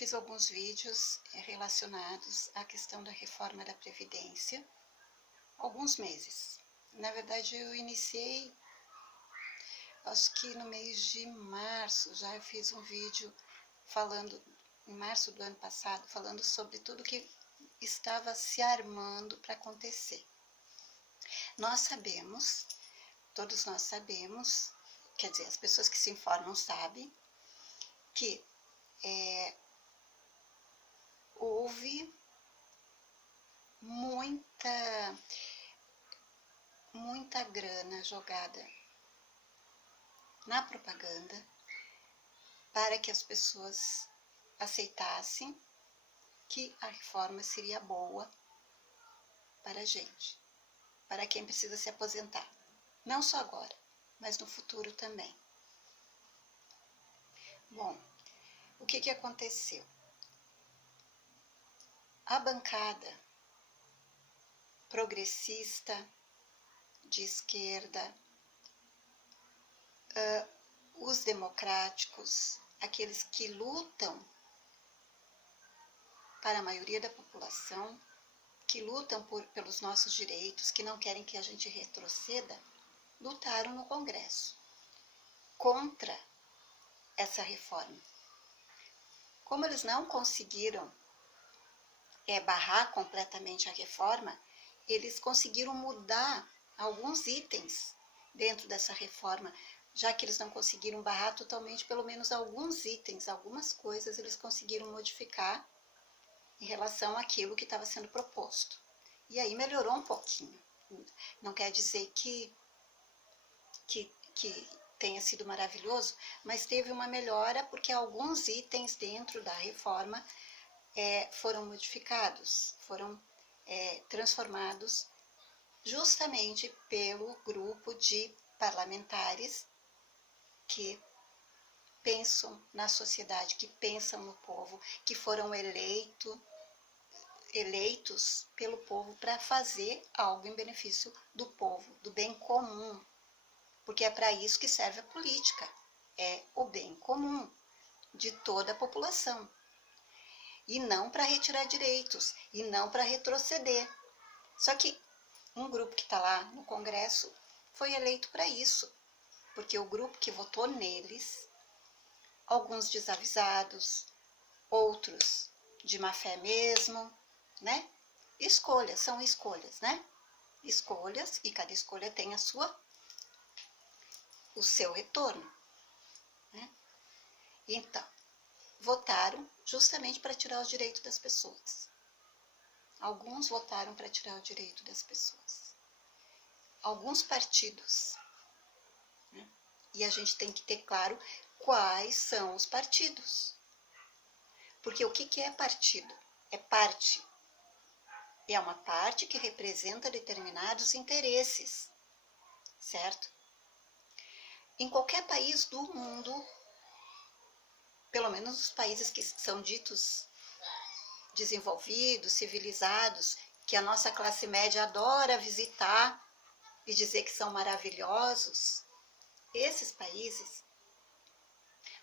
fiz alguns vídeos relacionados à questão da reforma da Previdência, alguns meses. Na verdade, eu iniciei, acho que no mês de março, já eu fiz um vídeo falando, em março do ano passado, falando sobre tudo que estava se armando para acontecer. Nós sabemos, todos nós sabemos, quer dizer, as pessoas que se informam sabem, que houve muita grana jogada na propaganda para que as pessoas aceitassem que a reforma seria boa para a gente, para quem precisa se aposentar, não só agora, mas no futuro também. Bom, o que aconteceu? A bancada progressista, de esquerda, os democráticos, aqueles que lutam para a maioria da população, que lutam pelos nossos direitos, que não querem que a gente retroceda, lutaram no Congresso contra essa reforma. Como eles não conseguiram barrar completamente a reforma, eles conseguiram mudar alguns itens dentro dessa reforma, já que eles não conseguiram barrar totalmente, pelo menos alguns itens, algumas coisas eles conseguiram modificar em relação àquilo que estava sendo proposto. E aí melhorou um pouquinho. Não quer dizer que tenha sido maravilhoso, mas teve uma melhora porque alguns itens dentro da reforma foram modificados, foram transformados justamente pelo grupo de parlamentares que pensam na sociedade, que pensam no povo, que foram eleitos pelo povo para fazer algo em benefício do povo, do bem comum, porque é para isso que serve a política, é o bem comum de toda a população, e não para retirar direitos, e não para retroceder. Só que um grupo que está lá no Congresso foi eleito para isso, porque o grupo que votou neles, alguns desavisados, outros de má fé mesmo, né? Escolhas, são escolhas, né? Escolhas, e cada escolha tem o seu retorno, né? Então, votaram justamente para tirar os direitos das pessoas. Alguns votaram para tirar o direito das pessoas. Alguns partidos, né? E a gente tem que ter claro quais são os partidos. Porque o que é partido? É parte. É uma parte que representa determinados interesses, certo? Em qualquer país do mundo, pelo menos os países que são ditos desenvolvidos, civilizados, que a nossa classe média adora visitar e dizer que são maravilhosos, esses países,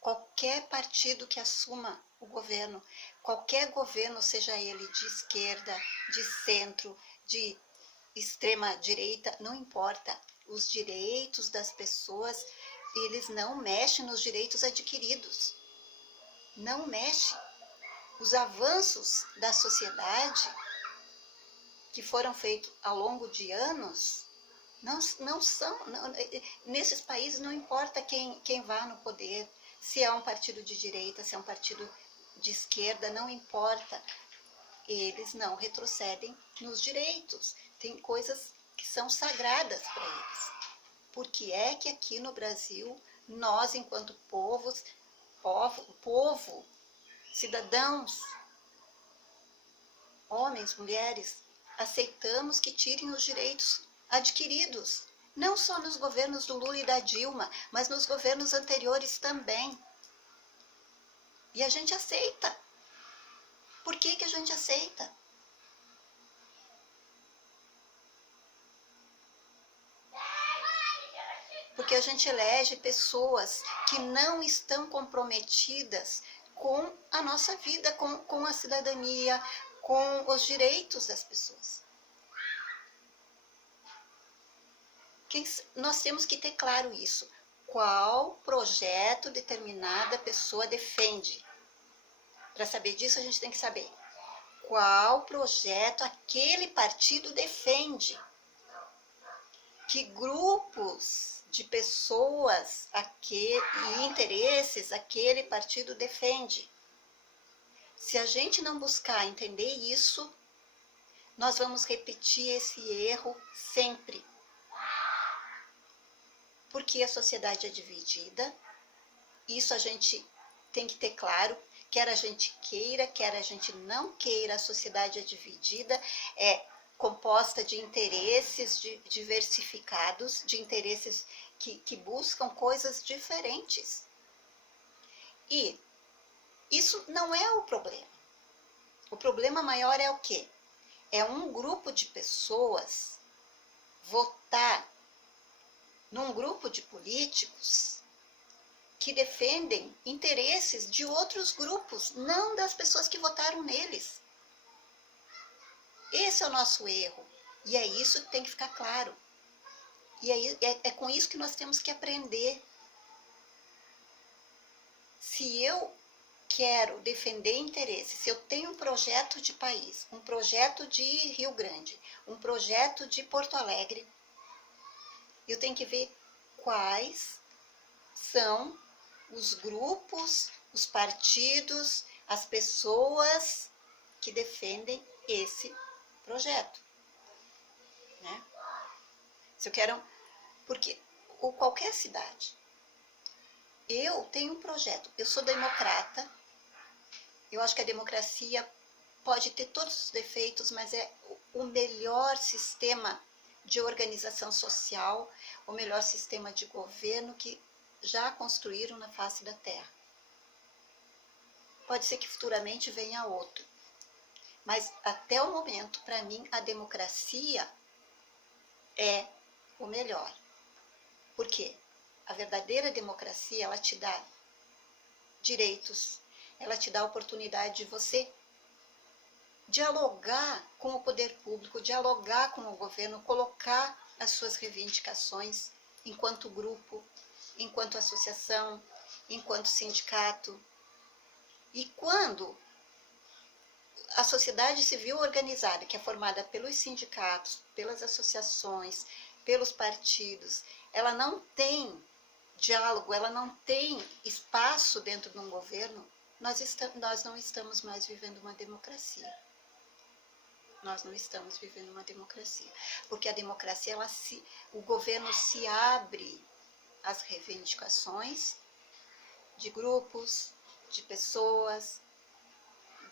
qualquer partido que assuma o governo, qualquer governo, seja ele de esquerda, de centro, de extrema direita, não importa, os direitos das pessoas, eles não mexem nos direitos adquiridos, não mexem. Os avanços da sociedade que foram feitos ao longo de anos, nesses países não importa quem vá no poder, se é um partido de direita, se é um partido de esquerda, não importa, eles não retrocedem nos direitos, tem coisas que são sagradas para eles. Por que é que aqui no Brasil, nós enquanto povo, cidadãos, homens, mulheres, aceitamos que tirem os direitos adquiridos, não só nos governos do Lula e da Dilma, mas nos governos anteriores também. E a gente aceita. Por que a gente aceita? Porque a gente elege pessoas que não estão comprometidas com a nossa vida, com a cidadania, com os direitos das pessoas. Nós temos que ter claro isso. Qual projeto determinada pessoa defende? Para saber disso, a gente tem que saber qual projeto aquele partido defende. Que grupos de pessoas e interesses aquele partido defende. Se a gente não buscar entender isso, nós vamos repetir esse erro sempre. Porque a sociedade é dividida, isso a gente tem que ter claro, quer a gente queira, quer a gente não queira, a sociedade é dividida, é composta de interesses diversificados, de interesses que buscam coisas diferentes. E isso não é o problema. O problema maior é o quê? É um grupo de pessoas votar num grupo de políticos que defendem interesses de outros grupos, não das pessoas que votaram neles. Esse é o nosso erro. E é isso que tem que ficar claro. E é com isso que nós temos que aprender. Se eu quero defender interesses, se eu tenho um projeto de país, um projeto de Rio Grande, um projeto de Porto Alegre, eu tenho que ver quais são os grupos, os partidos, as pessoas que defendem esse projeto, né? Se eu quero, porque qualquer cidade, eu tenho um projeto, eu sou democrata, eu acho que a democracia pode ter todos os defeitos, mas é o melhor sistema de organização social, o melhor sistema de governo que já construíram na face da Terra. Pode ser que futuramente venha outro, mas até o momento, para mim, a democracia é o melhor. Por quê? A verdadeira democracia, ela te dá direitos, ela te dá a oportunidade de você dialogar com o poder público, dialogar com o governo, colocar as suas reivindicações enquanto grupo, enquanto associação, enquanto sindicato. E quando a sociedade civil organizada, que é formada pelos sindicatos, pelas associações, pelos partidos, ela não tem diálogo, ela não tem espaço dentro de um governo, nós não estamos mais vivendo uma democracia. Nós não estamos vivendo uma democracia. Porque a democracia, o governo se abre às reivindicações de grupos, de pessoas,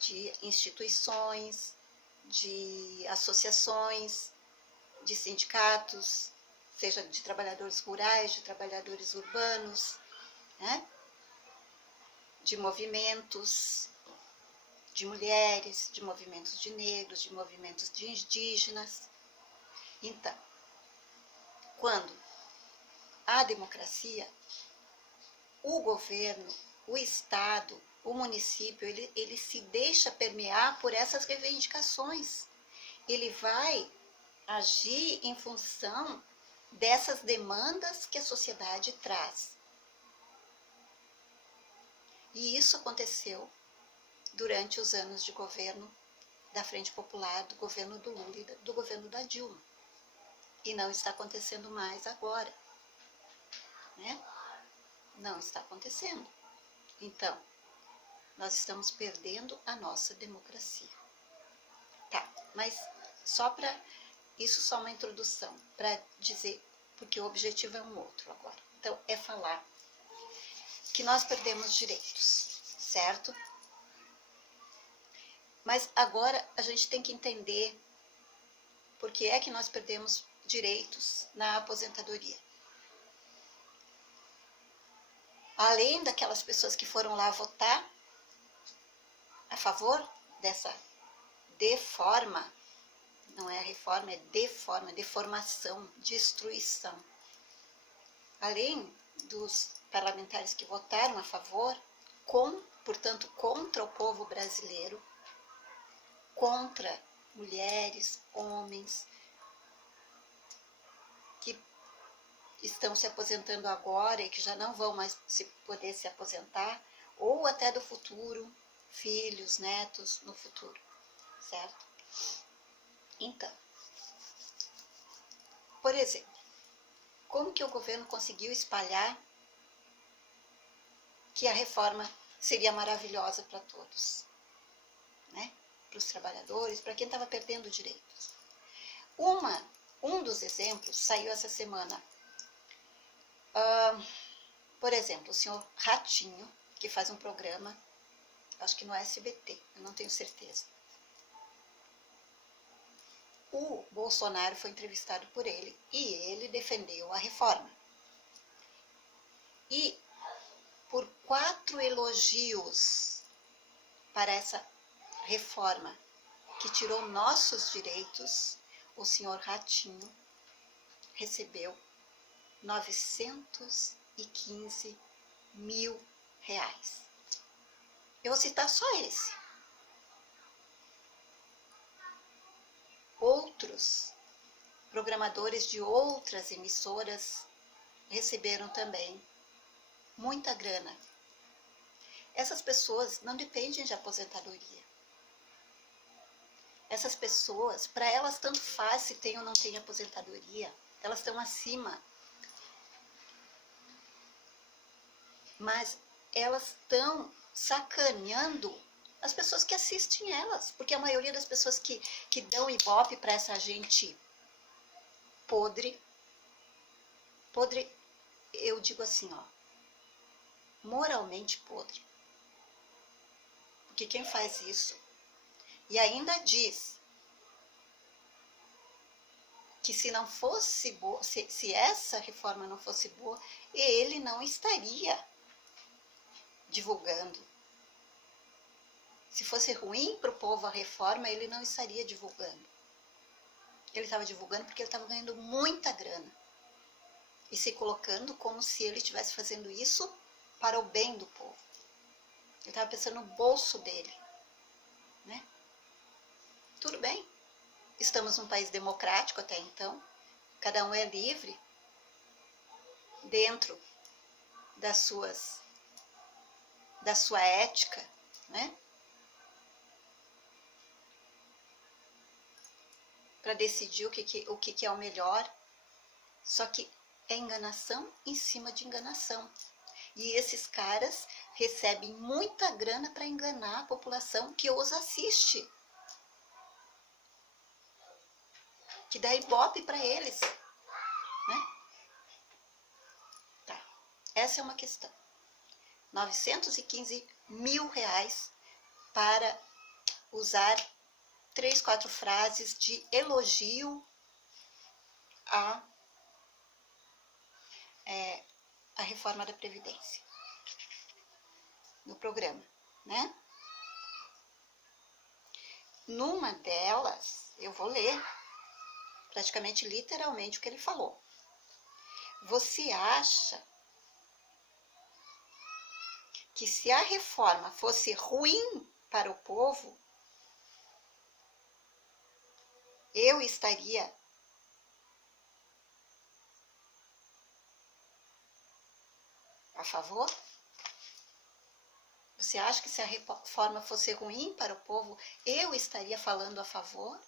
de instituições, de associações, de sindicatos, seja de trabalhadores rurais, de trabalhadores urbanos, né? De movimentos de mulheres, de movimentos de negros, de movimentos de indígenas. Então, quando há democracia, o governo, o Estado, o município, ele se deixa permear por essas reivindicações. Ele vai agir em função dessas demandas que a sociedade traz. E isso aconteceu durante os anos de governo da Frente Popular, do governo do Lula e do governo da Dilma. E não está acontecendo mais agora, né? Não está acontecendo. Então, nós estamos perdendo a nossa democracia. Tá, mas isso só uma introdução, para dizer, porque o objetivo é um outro agora. Então, é falar que nós perdemos direitos, certo? Mas agora a gente tem que entender por que é que nós perdemos direitos na aposentadoria. Além daquelas pessoas que foram lá votar a favor dessa deforma, não é a reforma, é deformação, destruição. Além dos parlamentares que votaram a favor, portanto, contra o povo brasileiro, contra mulheres, homens que estão se aposentando agora e que já não vão mais poder se aposentar, ou até do futuro, filhos, netos no futuro, certo? Então, por exemplo, como que o governo conseguiu espalhar que a reforma seria maravilhosa para todos, né? Para os trabalhadores, para quem estava perdendo direitos. Um dos exemplos saiu essa semana. Por exemplo, o senhor Ratinho, que faz um programa, acho que no SBT, eu não tenho certeza. O Bolsonaro foi entrevistado por ele e ele defendeu a reforma. E por 4 elogios para essa reforma que tirou nossos direitos, o senhor Ratinho recebeu 915 mil reais. Eu vou citar só esse. Outros programadores de outras emissoras receberam também muita grana. Essas pessoas não dependem de aposentadoria. Essas pessoas, para elas tanto faz se tem ou não tem aposentadoria, elas estão acima. Mas elas estão sacaneando as pessoas que assistem elas, porque a maioria das pessoas que dão ibope para essa gente podre, eu digo assim, ó, moralmente podre. Porque quem faz isso e ainda diz que se não fosse boa, se essa reforma não fosse boa, ele não estaria divulgando. Se fosse ruim para o povo a reforma, ele não estaria divulgando. Ele estava divulgando porque ele estava ganhando muita grana. E se colocando como se ele estivesse fazendo isso para o bem do povo. Ele estava pensando no bolso dele, né? Tudo bem. Estamos num país democrático até então. Cada um é livre dentro da sua ética, né? Para decidir o que é o melhor. Só que é enganação em cima de enganação. E esses caras recebem muita grana para enganar a população que os assiste. Que dá ibope para eles. Né? Tá. Essa é uma questão. 915 mil reais para usar 3, 4 frases de elogio a reforma da Previdência no programa, né? Numa delas, eu vou ler praticamente literalmente o que ele falou. Você acha que se a reforma fosse ruim para o povo, eu estaria a favor? Você acha que se a reforma fosse ruim para o povo, eu estaria falando a favor?